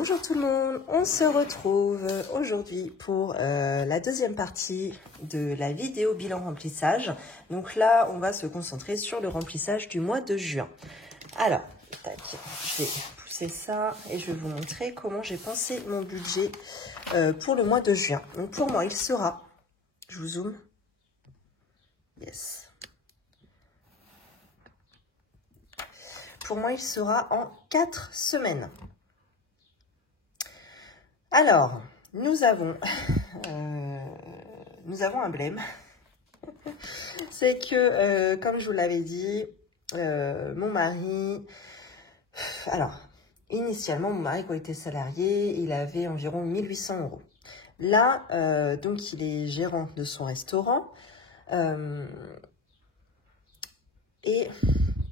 Bonjour tout le monde, on se retrouve aujourd'hui pour la deuxième partie de la vidéo bilan remplissage. Donc là, on va se concentrer sur le remplissage du mois de juin. Alors, tac, je vais pousser ça et je vais vous montrer comment j'ai pensé mon budget pour le mois de juin. Donc pour moi, il sera, je vous zoome, yes. Pour moi, il sera en 4 semaines. Alors, nous avons un blême. C'est que, comme je vous l'avais dit, mon mari... Alors, initialement, mon mari, quand il était salarié, il avait environ 1 800 €. Là, donc, il est gérant de son restaurant. Et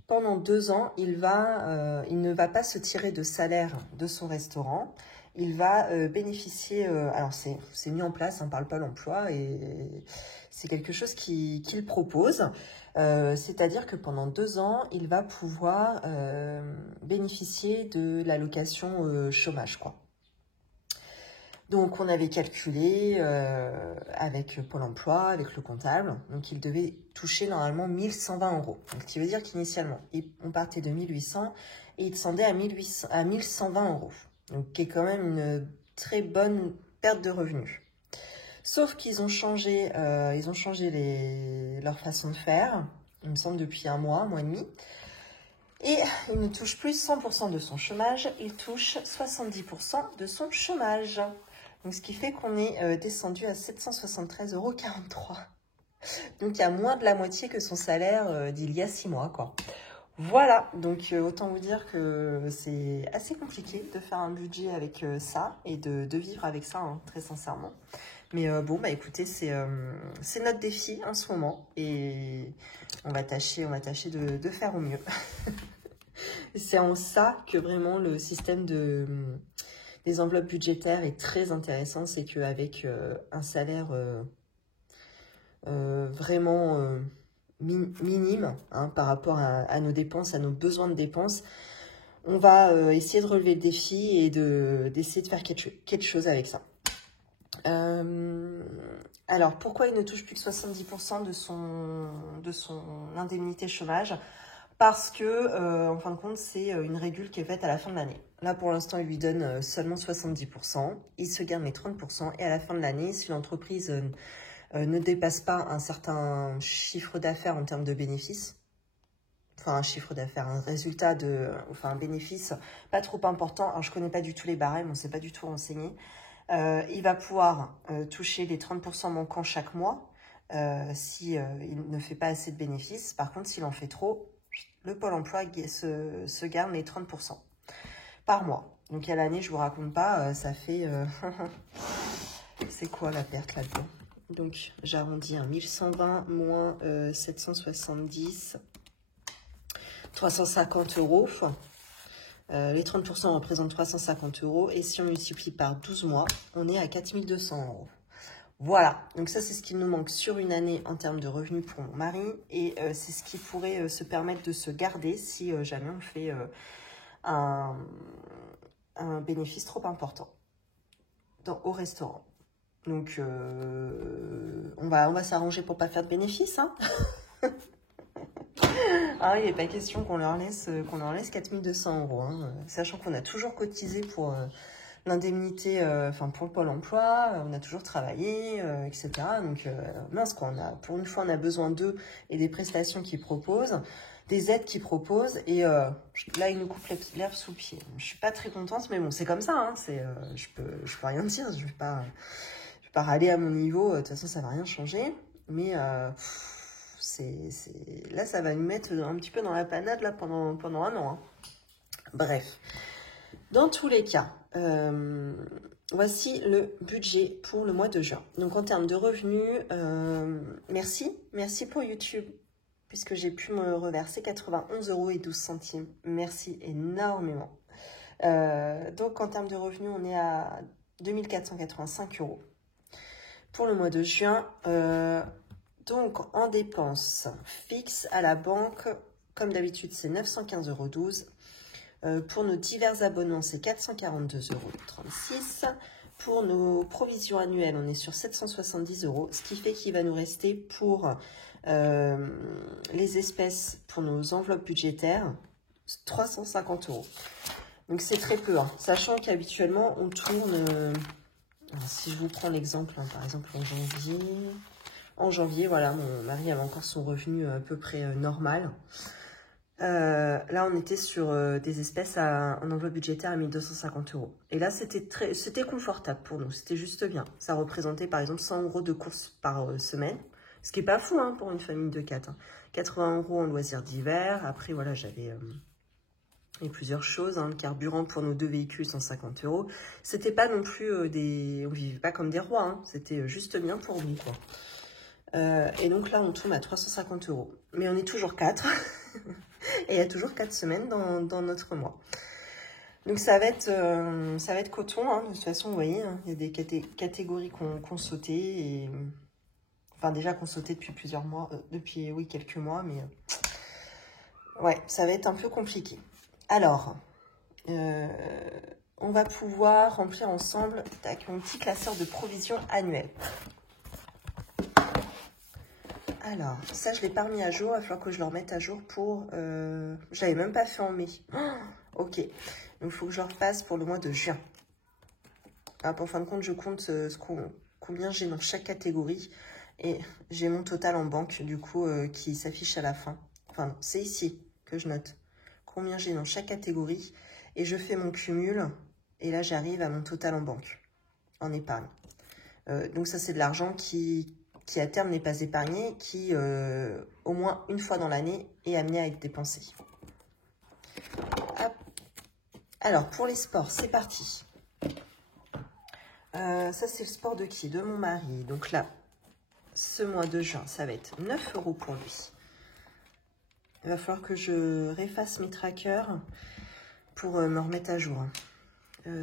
pendant 2 ans, il ne va pas se tirer de salaire de son restaurant. Il va bénéficier, alors c'est mis en place par le Pôle emploi et c'est quelque chose qu'il propose. C'est-à-dire que pendant 2 ans, il va pouvoir bénéficier de l'allocation chômage, quoi. Donc, on avait calculé avec Pôle emploi, avec le comptable. Donc, il devait toucher normalement 1 120 €. Donc, ce qui veut dire qu'initialement, on partait de 1 800 et il descendait à 1 120 €. Donc, qui est quand même une très bonne perte de revenus. Sauf qu'ils ont changé, leur façon de faire, il me semble depuis un mois et demi. Et il ne touche plus 100% de son chômage, il touche 70% de son chômage. Donc, ce qui fait qu'on est descendu à 773,43 €. Donc, il y a moins de la moitié que son salaire d'il y a 6 mois, quoi. Voilà, donc autant vous dire que c'est assez compliqué de faire un budget avec ça et de vivre avec ça, hein, très sincèrement. Mais bon, bah écoutez, c'est notre défi en ce moment et on va tâcher de faire au mieux. C'est en ça que vraiment le système des enveloppes budgétaires est très intéressant, c'est qu'avec un salaire vraiment minime par rapport à nos dépenses, à nos besoins de dépenses, on va essayer de relever le défi et d'essayer de faire quelque chose avec ça. Alors, pourquoi il ne touche plus que 70% de son indemnité chômage? Parce que, en fin de compte, c'est une régule qui est faite à la fin de l'année. Là, pour l'instant, il lui donne seulement 70%. Il se garde les 30%. Et à la fin de l'année, si l'entreprise ne dépasse pas un certain chiffre d'affaires en termes de bénéfices, enfin un chiffre d'affaires, un résultat un bénéfice pas trop important. Alors, je connais pas du tout les barèmes, on ne s'est pas du tout renseigné. Il va pouvoir toucher les 30% manquants chaque mois si il ne fait pas assez de bénéfices. Par contre, s'il en fait trop, le Pôle emploi se garde les 30% par mois. Donc à l'année, je vous raconte pas, ça fait... c'est quoi la perte là-dedans? Donc j'arrondis, 1120 moins 770, 350 €. Les 30% représentent 350 € et si on multiplie par 12 mois, on est à 4 200 €. Voilà, donc ça c'est ce qui nous manque sur une année en termes de revenus pour mon mari et c'est ce qui pourrait se permettre de se garder si jamais on fait un bénéfice trop important au restaurant. Donc on va s'arranger pour pas faire de bénéfice, hein. Ah, il n'est pas question qu'on leur laisse 4 200 €, hein, sachant qu'on a toujours cotisé pour l'indemnité, pour le Pôle emploi, on a toujours travaillé, etc. Donc, mince, quoi, pour une fois, on a besoin d'eux et des prestations qu'ils proposent, des aides qu'ils proposent, et là, ils nous coupent l'herbe sous le pied. Je suis pas très contente, mais bon, c'est comme ça, hein, je peux rien dire, je vais pas râler à mon niveau, de toute façon, ça va rien changer, mais là, ça va nous mettre un petit peu dans la panade là, pendant un an, hein. Bref, dans tous les cas, voici le budget pour le mois de juin. Donc, en termes de revenus, merci pour YouTube, puisque j'ai pu me reverser 91,12 €. Merci énormément. Donc, en termes de revenus, on est à 2485 € pour le mois de juin. Donc, en dépenses fixes à la banque, comme d'habitude, c'est 915,12 €. Pour nos divers abonnements, c'est 442,36 €. Pour nos provisions annuelles, on est sur 770 €, ce qui fait qu'il va nous rester pour les espèces, pour nos enveloppes budgétaires, 350 €. Donc c'est très peu, hein. Sachant qu'habituellement, on tourne... si je vous prends l'exemple, hein, par exemple en janvier, voilà, mon mari avait encore son revenu à peu près normal. Là, on était sur des espèces en enveloppe budgétaire à 1250 €. Et là, c'était confortable pour nous, c'était juste bien. Ça représentait par exemple 100 € de courses par semaine, ce qui n'est pas fou hein, pour une famille de 4. Hein. 80 € en loisirs d'hiver. Après, voilà, j'avais plusieurs choses. Hein. Le carburant pour nos 2 véhicules, 150 €. C'était pas non plus on vivait pas comme des rois. Hein. C'était juste bien pour nous, quoi. Et donc là, on tourne à 350 €. Mais on est toujours 4. Et il y a toujours 4 semaines dans notre mois. Donc ça va être coton. Hein. De toute façon, vous voyez, hein, il y a des catégories qu'on sauté. Et... Enfin, déjà qu'on sauté depuis plusieurs mois. Depuis, oui, quelques mois. Mais ouais, ça va être un peu compliqué. Alors, on va pouvoir remplir ensemble mon petit classeur de provisions annuelles. Alors, ça, je ne l'ai pas remis à jour. Il va falloir que je le remette à jour pour... Je l'avais même pas fait en mai. Oh, ok. Donc, il faut que je le refasse pour le mois de juin. Alors, en fin de compte, je compte combien j'ai dans chaque catégorie. Et j'ai mon total en banque, du coup, qui s'affiche à la fin. Enfin, c'est ici que je note combien j'ai dans chaque catégorie. Et je fais mon cumul. Et là, j'arrive à mon total en banque, en épargne. Donc, ça, c'est de l'argent qui à terme n'est pas épargné, qui au moins une fois dans l'année est amené à être dépensé. Hop. Alors pour les sports, c'est parti. Ça c'est le sport de qui? De mon mari. Donc là, ce mois de juin, ça va être 9 € pour lui. Il va falloir que je réfasse mes trackers pour me remettre à jour.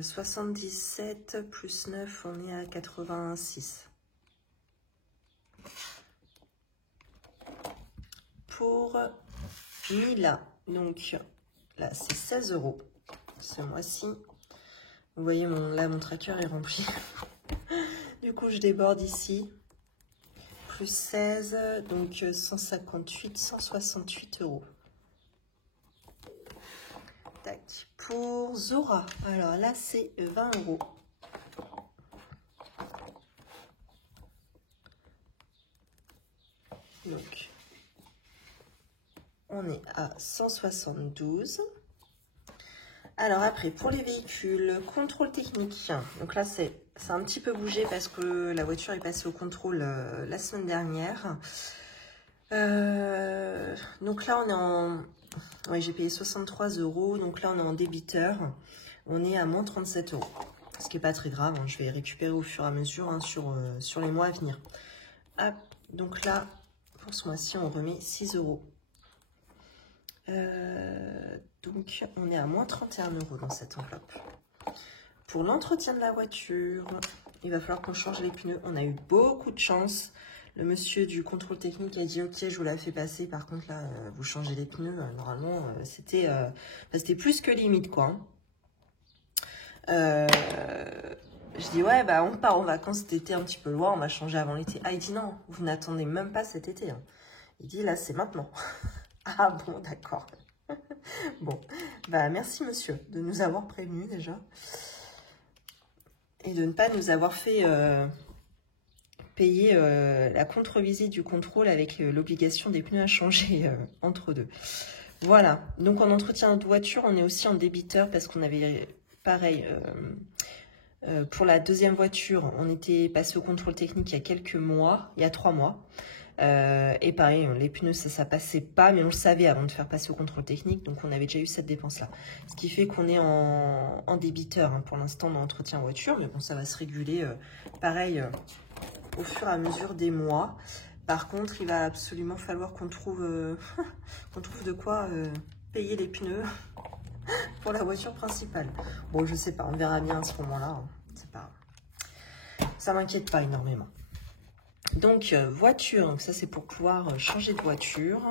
77 plus 9, on est à 86. Pour Mila, donc là c'est 16 € ce mois-ci. Vous voyez, là mon tracker est rempli. Du coup je déborde ici. Plus 16, donc 158, 168 €. Tac. Pour Zora, alors là c'est 20 €. Donc on est à 172. Alors après, pour les véhicules, contrôle technique. Donc là, c'est un petit peu bougé parce que la voiture est passée au contrôle la semaine dernière. Donc là, on est en... Oui, j'ai payé 63 €. Donc là, on est en débiteur. On est à moins 37 €. Ce qui n'est pas très grave. Hein. Je vais récupérer au fur et à mesure hein, sur les mois à venir. Hop, donc là, pour ce mois-ci, on remet 6 €. Donc, on est à moins 31 € dans cette enveloppe. Pour l'entretien de la voiture, il va falloir qu'on change les pneus. On a eu beaucoup de chance. Le monsieur du contrôle technique a dit « Ok, je vous la fais passer. Par contre, là, vous changez les pneus. Normalement, c'était plus que limite, quoi. » Je dis « Ouais, bah, on part en vacances cet été un petit peu loin. On va changer avant l'été. » Ah, il dit « Non, vous n'attendez même pas cet été. Hein. » Il dit « Là, c'est maintenant. » Ah bon, d'accord. Bon, bah merci monsieur de nous avoir prévenus déjà. Et de ne pas nous avoir fait payer la contre-visite du contrôle avec l'obligation des pneus à changer entre deux. Voilà, donc en entretien de voiture, on est aussi en débiteur parce qu'on avait pareil... pour la deuxième voiture, on était passé au contrôle technique il y a quelques mois, il y a 3 mois. Et pareil, les pneus, ça passait pas, mais on le savait avant de faire passer au contrôle technique, donc on avait déjà eu cette dépense-là. Ce qui fait qu'on est en débiteur hein, pour l'instant dans l'entretien voiture, mais bon, ça va se réguler pareil au fur et à mesure des mois. Par contre, il va absolument falloir qu'on trouve de quoi payer les pneus pour la voiture principale. Bon, je sais pas, on verra bien à ce moment-là. Hein. C'est pas... Ça m'inquiète pas énormément. Donc, voiture, donc ça c'est pour pouvoir changer de voiture.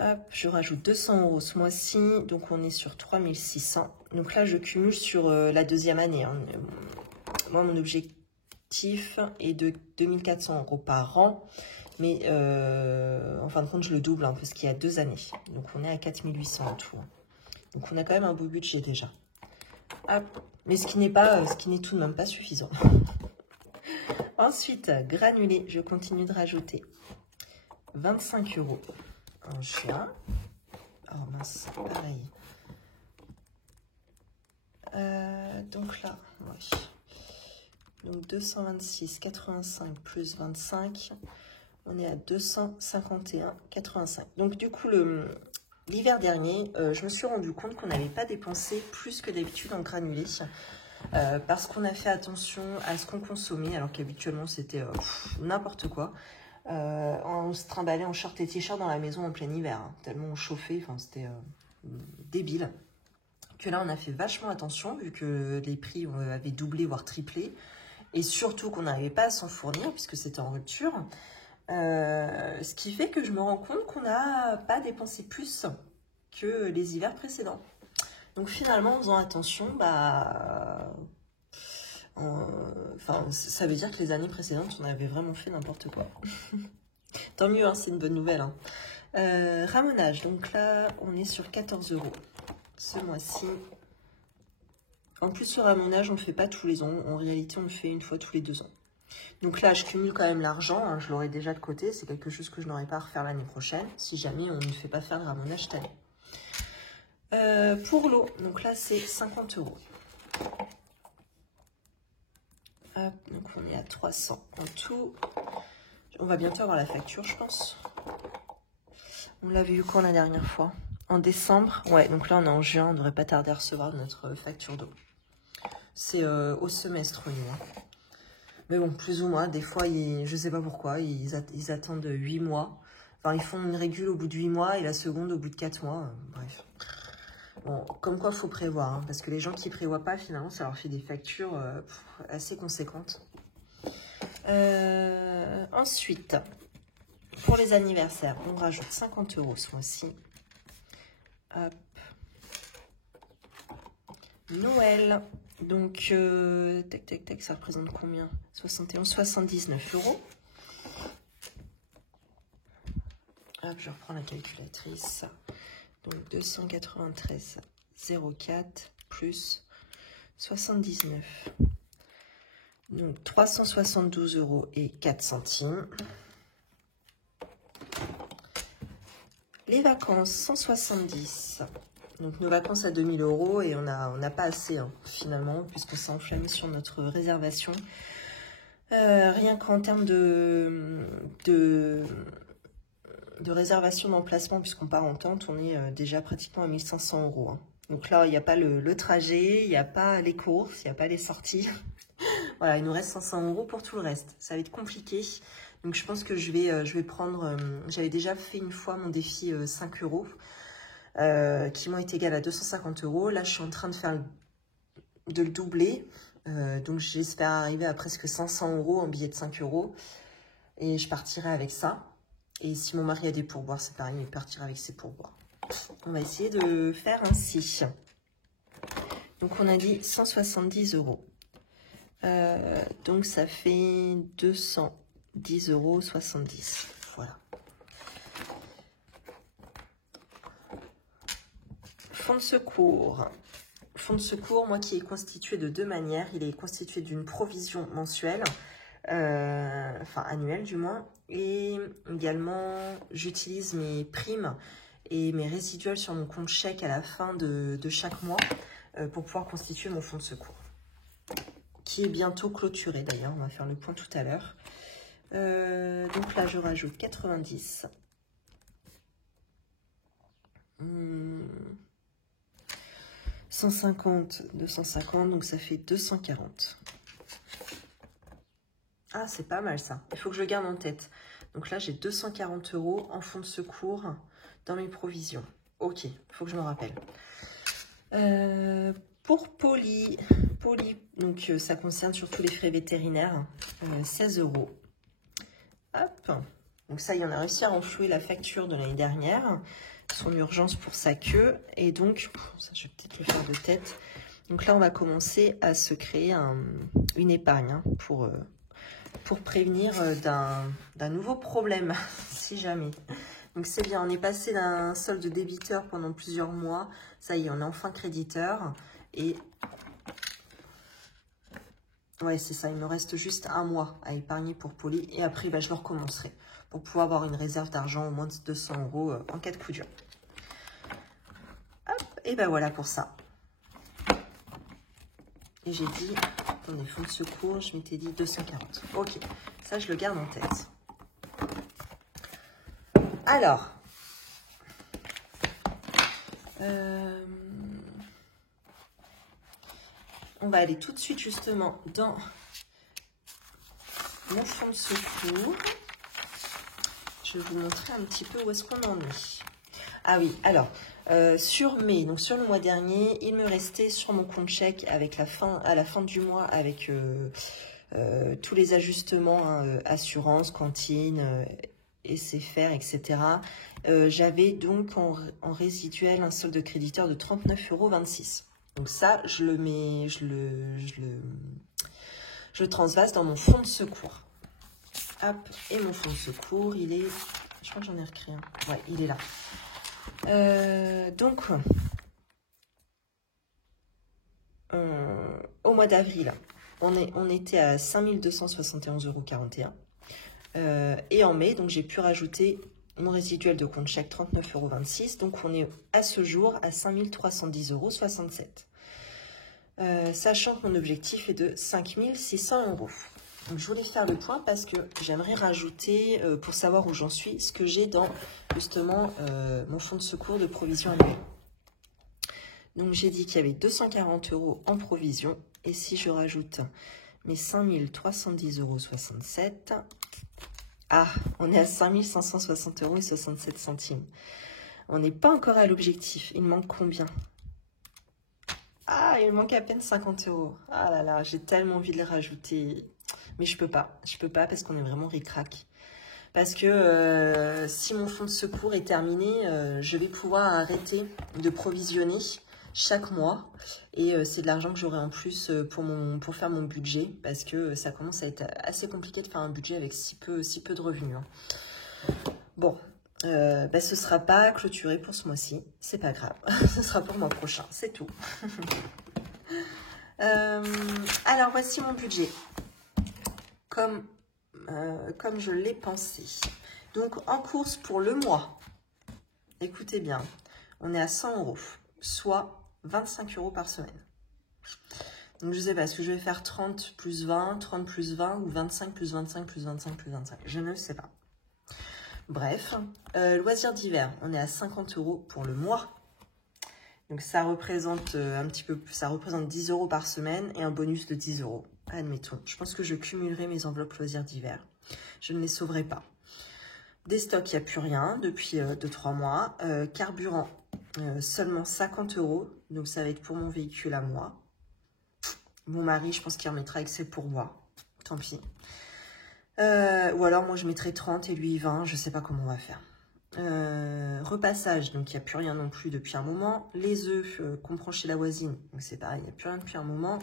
Hop, je rajoute 200 € ce mois-ci, donc on est sur 3600. Donc là, je cumule sur la deuxième année. Hein. Moi, mon objectif est de 2400 € par an, mais en fin de compte, je le double hein, parce qu'il y a 2 années. Donc on est à 4800 en tout. Donc on a quand même un beau budget déjà. Hop. Mais ce qui n'est tout de même pas suffisant. Ensuite, granulé, je continue de rajouter 25 € en juin. Oh mince, pareil. Donc là, oui. Donc 226,85 plus 25, on est à 251,85. Donc du coup, l'hiver dernier, je me suis rendu compte qu'on n'avait pas dépensé plus que d'habitude en granulé. Parce qu'on a fait attention à ce qu'on consommait, alors qu'habituellement c'était n'importe quoi. On se trimballait en short et t-shirt dans la maison en plein hiver, hein, tellement on chauffait, enfin c'était débile. Que là on a fait vachement attention vu que les prix avaient doublé voire triplé et surtout qu'on n'arrivait pas à s'en fournir puisque c'était en rupture. Ce qui fait que je me rends compte qu'on n'a pas dépensé plus que les hivers précédents. Donc finalement, en faisant attention, ça veut dire que les années précédentes, on avait vraiment fait n'importe quoi. Tant mieux, hein, c'est une bonne nouvelle. Hein. Ramonage, donc là, on est sur 14 € ce mois-ci. En plus, ce ramonage, on ne le fait pas tous les ans. En réalité, on le fait une fois tous les 2 ans. Donc là, je cumule quand même l'argent. Hein, je l'aurai déjà de côté. C'est quelque chose que je n'aurai pas à refaire l'année prochaine, si jamais on ne fait pas faire de ramonage cette année. Pour l'eau, donc là c'est 50 €. Hop, donc on est à 300 en tout. On va bientôt avoir la facture, je pense. On l'avait eu quand la dernière fois? En décembre. Ouais, donc là on est en juin, on ne devrait pas tarder à recevoir notre facture d'eau. C'est au semestre, nous. Hein. Mais bon, plus ou moins, des fois, je sais pas pourquoi, ils attendent 8 mois. Enfin, ils font une régule au bout de 8 mois et la seconde au bout de 4 mois. Bref. Bon, comme quoi, il faut prévoir, hein, parce que les gens qui ne prévoient pas, finalement, ça leur fait des factures assez conséquentes. Ensuite, pour les anniversaires, on rajoute 50 € ce mois-ci. Hop. Noël, donc, tac, tac, tac, ça représente combien? 71, 79 €. Hop, je reprends la calculatrice. Donc 293,04 plus 79. Donc 372,04 €. Les vacances, 170. Donc nos vacances à 2000 € et on n'a pas assez hein, finalement, puisqu'on s'est enflammé sur notre réservation. Rien qu'en termes de réservation d'emplacement, puisqu'on part en tente, on est déjà pratiquement à 1500 €. Hein. Donc là, il n'y a pas le trajet, il n'y a pas les courses, il n'y a pas les sorties. Voilà, il nous reste 500 € pour tout le reste. Ça va être compliqué. Donc je pense que je vais prendre... J'avais déjà fait une fois mon défi 5 € qui m'ont été égal à 250 €. Là, je suis en train de le doubler. Donc j'espère arriver à presque 500 € en billets de 5 €. Et je partirai avec ça. Et si mon mari a des pourboires, c'est pareil, il partira avec ses pourboires. On va essayer de faire ainsi. Donc on a dit 170 €. Donc ça fait 210,70 €. Voilà. Fonds de secours. Fonds de secours, moi qui est constitué de 2 manières. Il est constitué d'une provision mensuelle, enfin annuelle du moins. Et également, j'utilise mes primes et mes résiduels sur mon compte chèque à la fin de chaque mois pour pouvoir constituer mon fonds de secours. Qui est bientôt clôturé d'ailleurs, on va faire le point tout à l'heure. Donc là, je rajoute 90. 150, 250, donc ça fait 240. Ah, c'est pas mal ça. Il faut que je le garde en tête. Donc là, j'ai 240 € en fonds de secours dans mes provisions. Ok, il faut que je me rappelle. Pour Poly, donc ça concerne surtout les frais vétérinaires, 16 €. Hop. Donc ça, il en a réussi à renflouer la facture de l'année dernière, son urgence pour sa queue. Et donc, ça, je vais peut-être le faire de tête. Donc là, on va commencer à se créer une épargne hein, pour prévenir d'un nouveau problème, si jamais. Donc c'est bien, on est passé d'un solde débiteur pendant plusieurs mois. Ça y est, on est enfin créditeur. Et ouais, c'est ça, il me reste juste un mois à épargner pour Polly. Et après, bah, je le recommencerai pour pouvoir avoir une réserve d'argent au moins de 200 € en cas de coup dur. Hop, et ben voilà pour ça. Et j'ai dit, attendez, fonds de secours, je m'étais dit 240. Ok, ça je le garde en tête. Alors, on va aller tout de suite justement dans mon fonds de secours. Je vais vous montrer un petit peu où est-ce qu'on en est. Ah oui, alors, sur mai, donc sur le mois dernier, il me restait sur mon compte chèque avec à la fin du mois avec tous les ajustements, hein, assurance, cantine, SFR, etc. J'avais donc en résiduel un solde créditeur de 39,26 €. Donc ça, je le transvase dans mon fonds de secours. Hop, et mon fonds de secours, il est... Je crois que j'en ai recréé un. Ouais, il est là. Donc, au mois d'avril, on était à 5271,41 €. Et en mai, donc j'ai pu rajouter mon résiduel de compte chèque 39,26 €. Donc on est à ce jour à 5310,67 €. Sachant que mon objectif est de 5600 €. Donc je voulais faire le point parce que j'aimerais rajouter, pour savoir où j'en suis, ce que j'ai dans justement mon fonds de secours de provision annuelle. Donc j'ai dit qu'il y avait 240 € en provision. Et si je rajoute mes 5310,67 €, ah, on est à 5560,67 €. On n'est pas encore à l'objectif. Il me manque combien? Ah, il me manque à peine 50 €. Ah là là, j'ai tellement envie de les rajouter. Mais je peux pas. Je peux pas parce qu'on est vraiment ric-rac. Parce que si mon fonds de secours est terminé, je vais pouvoir arrêter de provisionner chaque mois. Et c'est de l'argent que j'aurai en plus pour faire mon budget. Parce que ça commence à être assez compliqué de faire un budget avec si peu de revenus. Hein. Bon, bah, ce ne sera pas clôturé pour ce mois-ci. C'est pas grave. Ce sera pour le mois prochain. C'est tout. Alors, voici mon budget. Comme je l'ai pensé. Donc, en course pour le mois, écoutez bien, on est à 100 €, soit 25 € par semaine. Donc, je ne sais pas, est-ce que je vais faire 30 plus 20, 30 plus 20 ou 25 plus 25 plus 25 plus 25? Je ne sais pas. Bref, loisirs d'hiver, on est à 50 € pour le mois. Donc, ça représente ça représente 10 € par semaine et un bonus de 10 €. Admettons, je pense que je cumulerai mes enveloppes loisirs d'hiver. Je ne les sauverai pas. Des stocks, il n'y a plus rien depuis 2-3 mois. Carburant, seulement 50 €. Donc, ça va être pour mon véhicule à moi. Mon mari, je pense qu'il remettra avec ses pourboires. Tant pis. Ou alors, moi, je mettrai 30 et lui 20. Je ne sais pas comment on va faire. Repassage, donc il n'y a plus rien non plus depuis un moment. Les œufs qu'on prend chez la voisine, donc c'est pareil, il n'y a plus rien depuis un moment.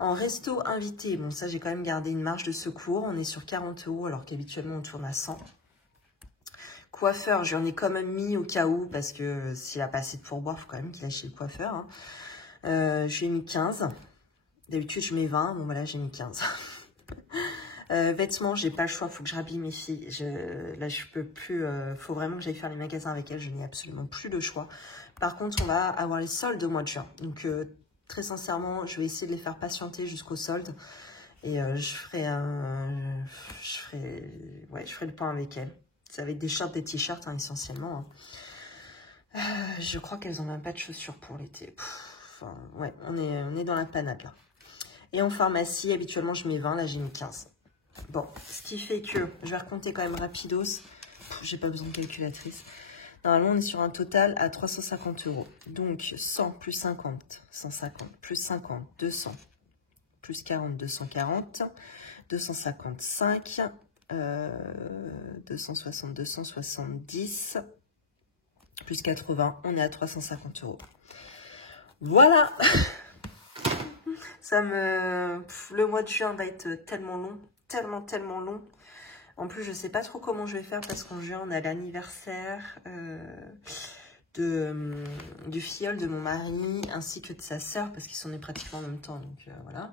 En resto invité, bon ça j'ai quand même gardé une marge de secours, on est sur 40 € alors qu'habituellement on tourne à 100. Coiffeur, j'en ai quand même mis au cas où, parce que s'il a pas assez de pourboire, il faut quand même qu'il aille chez le coiffeur. Hein. Je lui ai mis 15. D'habitude je mets 20, bon voilà j'ai mis 15. Vêtements, j'ai pas le choix, faut que je rhabille mes filles. Là, je peux plus. Faut vraiment que j'aille faire les magasins avec elles. Je n'ai absolument plus le choix. Par contre, on va avoir les soldes au mois de juin. Donc, très sincèrement, je vais essayer de les faire patienter jusqu'au solde. Et je ferai le point avec elles. Ça va être des shorts, des t-shirts, hein, essentiellement. Hein. Je crois qu'elles n'ont même pas de chaussures pour l'été. Enfin, ouais, on est dans la panade, là. Et en pharmacie, habituellement, je mets 20. Là, j'ai mis 15. Bon, ce qui fait que, je vais recompter quand même rapidos, j'ai pas besoin de calculatrice. Normalement, on est sur un total à 350 €. Donc, 100 plus 50, 150, plus 50, 200, plus 40, 240, 255, 260, 270, plus 80, on est à 350 €. Voilà. Le mois de juin va être tellement long, tellement long. En plus, je sais pas trop comment je vais faire parce qu'en juin, on a l'anniversaire du filleul de mon mari ainsi que de sa sœur parce qu'ils sont nés pratiquement en même temps. Donc voilà.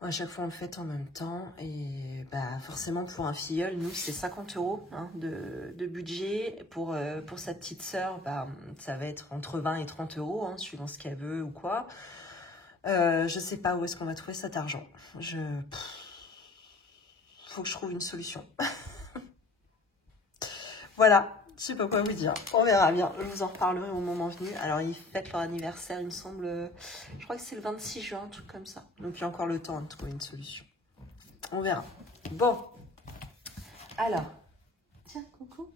À chaque fois, on le fête en même temps. Et bah, forcément, pour un filleul, nous, c'est 50 € hein, de budget. Pour sa petite sœur, bah, ça va être entre 20 et 30 € hein, suivant ce qu'elle veut ou quoi. Je sais pas où est-ce qu'on va trouver cet argent. Faut que je trouve une solution. Voilà, je sais pas quoi vous dire. On verra bien. Je vous en reparlerai au moment venu. Alors, ils fêtent leur anniversaire, il me semble. Je crois que c'est le 26 juin, un truc comme ça. Donc, il y a encore le temps de trouver une solution. On verra. Bon. Alors. Tiens, coucou.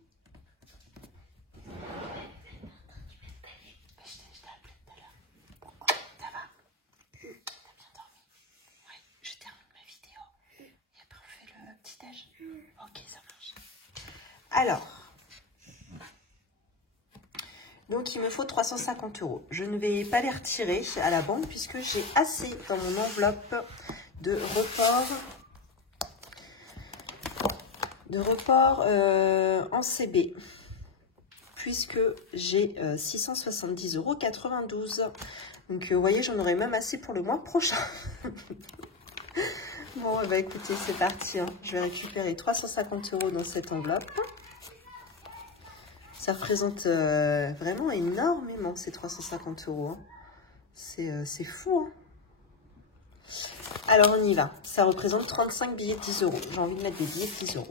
Alors, donc il me faut 350 €. Je ne vais pas les retirer à la banque puisque j'ai assez dans mon enveloppe de report en CB. Puisque j'ai 670,92 €. Donc vous voyez, j'en aurai même assez pour le mois prochain. Bon, bah écoutez, c'est parti. Hein. Je vais récupérer 350 € dans cette enveloppe. Ça représente vraiment énormément, ces 350 €. Hein. C'est fou. Hein. Alors, on y va. Ça représente 35 billets de 10 €. J'ai envie de mettre des billets de 10 €.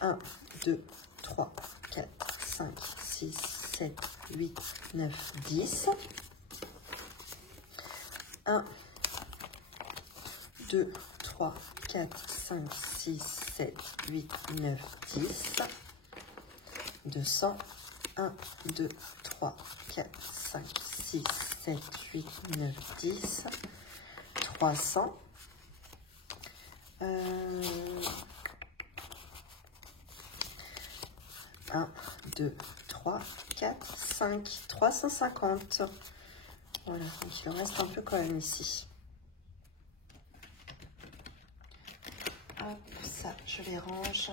1, 2, 3, 4, 5, 6, 7, 8, 9, 10. 1, 2, 3, 4, 5, 6, 7, 8, 9, 10. 200. 1, 2, 3, 4, 5, 6, 7, 8, 9, 10. 300. 1, 2, 3, 4, 5, 350. Voilà, donc il en reste un peu quand même ici. Hop, ça, je les range.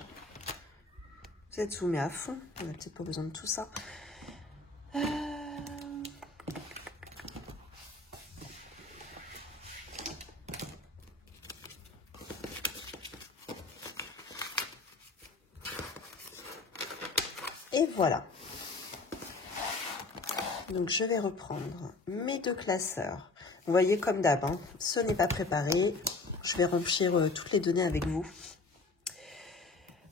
Vous êtes soumis à fond, on n'a peut-être pas besoin de tout ça. Et voilà. Donc, je vais reprendre mes deux classeurs. Vous voyez, comme d'hab, hein, ce n'est pas préparé. Je vais remplir toutes les données avec vous.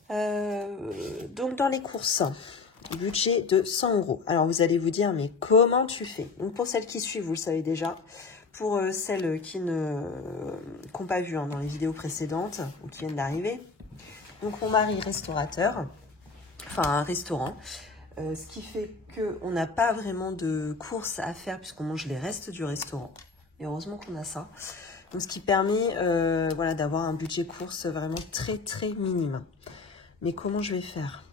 Donc, dans les courses, budget de 100 €. Alors, vous allez vous dire, mais comment tu fais? Donc, pour celles qui suivent, vous le savez déjà. Pour celles qui n'ont pas vu hein, dans les vidéos précédentes ou qui viennent d'arriver. Donc, mon mari restaurateur, enfin un restaurant. Ce qui fait qu'on n'a pas vraiment de courses à faire puisqu'on mange les restes du restaurant. Et heureusement qu'on a ça. Donc, ce qui permet voilà, d'avoir un budget course vraiment très, très minime. Mais comment je vais faire?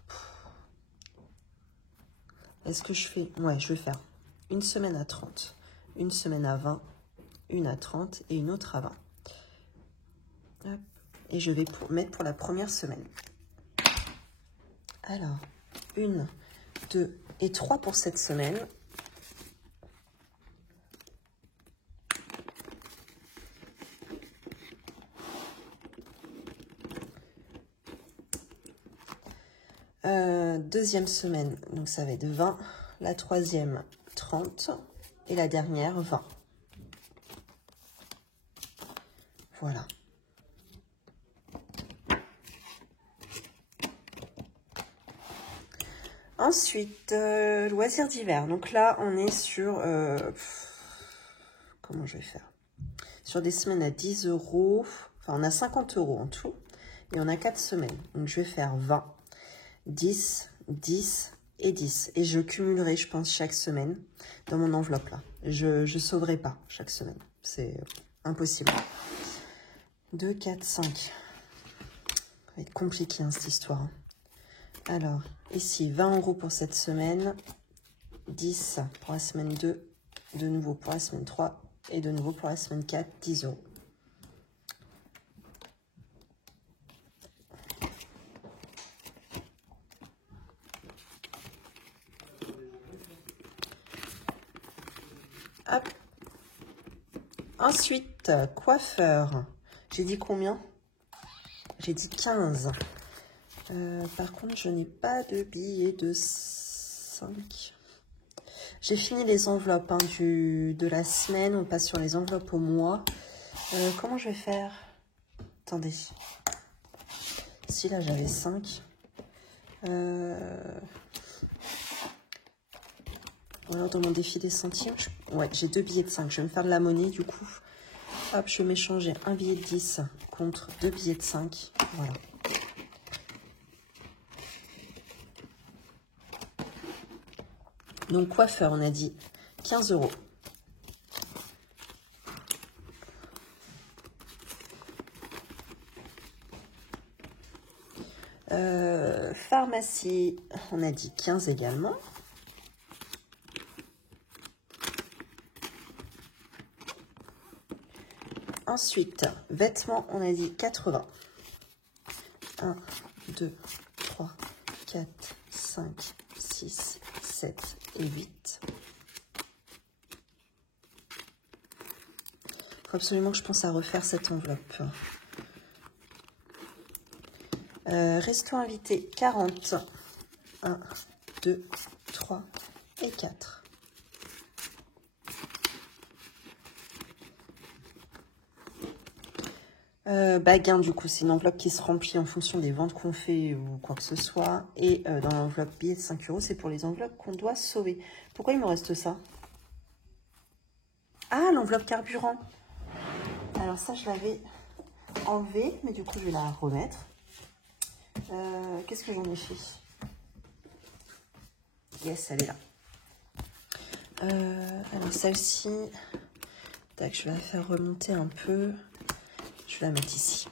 Est-ce que je fais... Ouais, je vais faire une semaine à 30, une semaine à 20, une à 30 et une autre à 20. Hop. Et je vais mettre pour la première semaine. Alors, 1, 2 et 3 pour cette semaine. Deuxième semaine, donc ça va être 20. La troisième, 30. Et la dernière, 20. Voilà. Ensuite, loisirs d'hiver. Donc là, on est sur... comment je vais faire? Sur des semaines à 10 €. Enfin, on a 50 € en tout. Et on a 4 semaines. Donc, je vais faire 20, 10, 10 et 10. Et je cumulerai, je pense, chaque semaine dans mon enveloppe là. Je ne sauverai pas chaque semaine. C'est impossible. 2, 4, 5. va être compliqué, hein, cette histoire. Alors, ici, 20 € pour cette semaine. 10 pour la semaine 2. De nouveau pour la semaine 3. Et de nouveau pour la semaine 4, 10 €. Hop. Ensuite, coiffeur. J'ai dit combien? J'ai dit 15. Par contre, je n'ai pas de billets de 5. J'ai fini les enveloppes, hein, de la semaine. On passe sur les enveloppes au mois. Comment je vais faire? Attendez. Si, là, j'avais 5. Ou alors dans mon défi des centimes. Ouais, j'ai 2 billets de 5. Je vais me faire de la monnaie, du coup. Hop, je vais m'échanger un billet de 10 contre 2 billets de 5. Voilà. Donc, coiffeur, on a dit 15 €. Pharmacie, on a dit 15 également. Ensuite, vêtements, on a dit 80. 1, 2, 3, 4, 5, 6, 7 et 8. Il faut absolument que je pense à refaire cette enveloppe. Resto invité, 40. 1, 2, 3 et 4. Gain, du coup, c'est une enveloppe qui se remplit en fonction des ventes qu'on fait ou quoi que ce soit. Et dans l'enveloppe billet de 5 €, c'est pour les enveloppes qu'on doit sauver. Pourquoi il me reste ça? Ah, l'enveloppe carburant. Alors ça, je l'avais enlevée, mais du coup, je vais la remettre. Qu'est-ce que j'en ai fait? Yes, elle est là. Alors celle-ci, tac, je vais la faire remonter un peu. Je vais la mettre ici.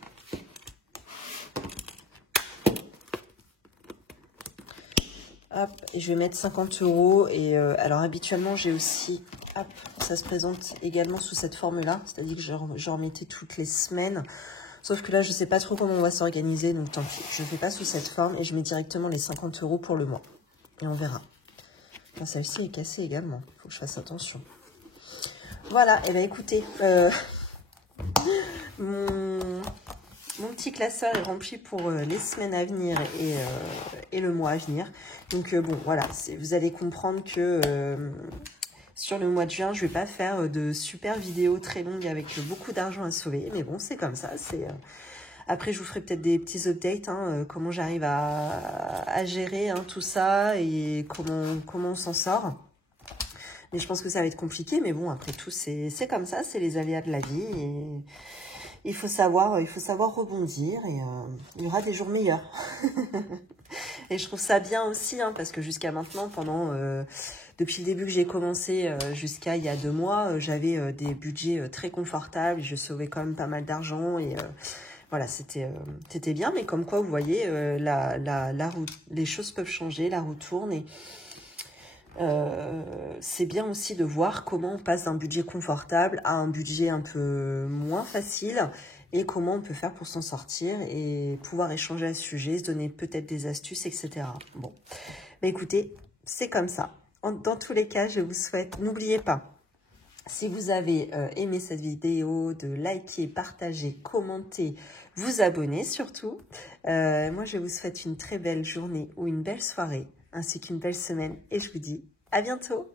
Hop, et je vais mettre 50 €. Et alors habituellement, j'ai aussi, hop, ça se présente également sous cette forme-là. C'est-à-dire que je remettais toutes les semaines. Sauf que là, je ne sais pas trop comment on va s'organiser, donc tant pis. Je ne fais pas sous cette forme et je mets directement les 50 € pour le mois. Et on verra. Celle-ci est cassée également. Il faut que je fasse attention. Voilà, et bien écoutez, mon petit classeur est rempli pour les semaines à venir et le mois à venir. Donc bon, voilà, vous allez comprendre que sur le mois de juin, je ne vais pas faire de super vidéos très longues avec beaucoup d'argent à sauver. Mais bon, c'est comme ça. Après, je vous ferai peut-être des petits updates, hein, comment j'arrive à gérer, hein, tout ça et comment on s'en sort. Mais je pense que ça va être compliqué. Mais bon, après tout, c'est comme ça. C'est les aléas de la vie. Et il faut savoir rebondir. Et il y aura des jours meilleurs. Et je trouve ça bien aussi, hein, parce que jusqu'à maintenant, depuis le début que j'ai commencé jusqu'à il y a 2 mois, j'avais des budgets très confortables. Je sauvais quand même pas mal d'argent et voilà, c'était bien. Mais comme quoi, vous voyez, les choses peuvent changer, la roue tourne. Et c'est bien aussi de voir comment on passe d'un budget confortable à un budget un peu moins facile. Et comment on peut faire pour s'en sortir et pouvoir échanger à ce sujet, se donner peut-être des astuces, etc. Bon, mais écoutez, c'est comme ça. Dans tous les cas, je vous souhaite, n'oubliez pas, si vous avez aimé cette vidéo, de liker, partager, commenter, vous abonner surtout. Moi, je vous souhaite une très belle journée ou une belle soirée, ainsi qu'une belle semaine. Et je vous dis à bientôt.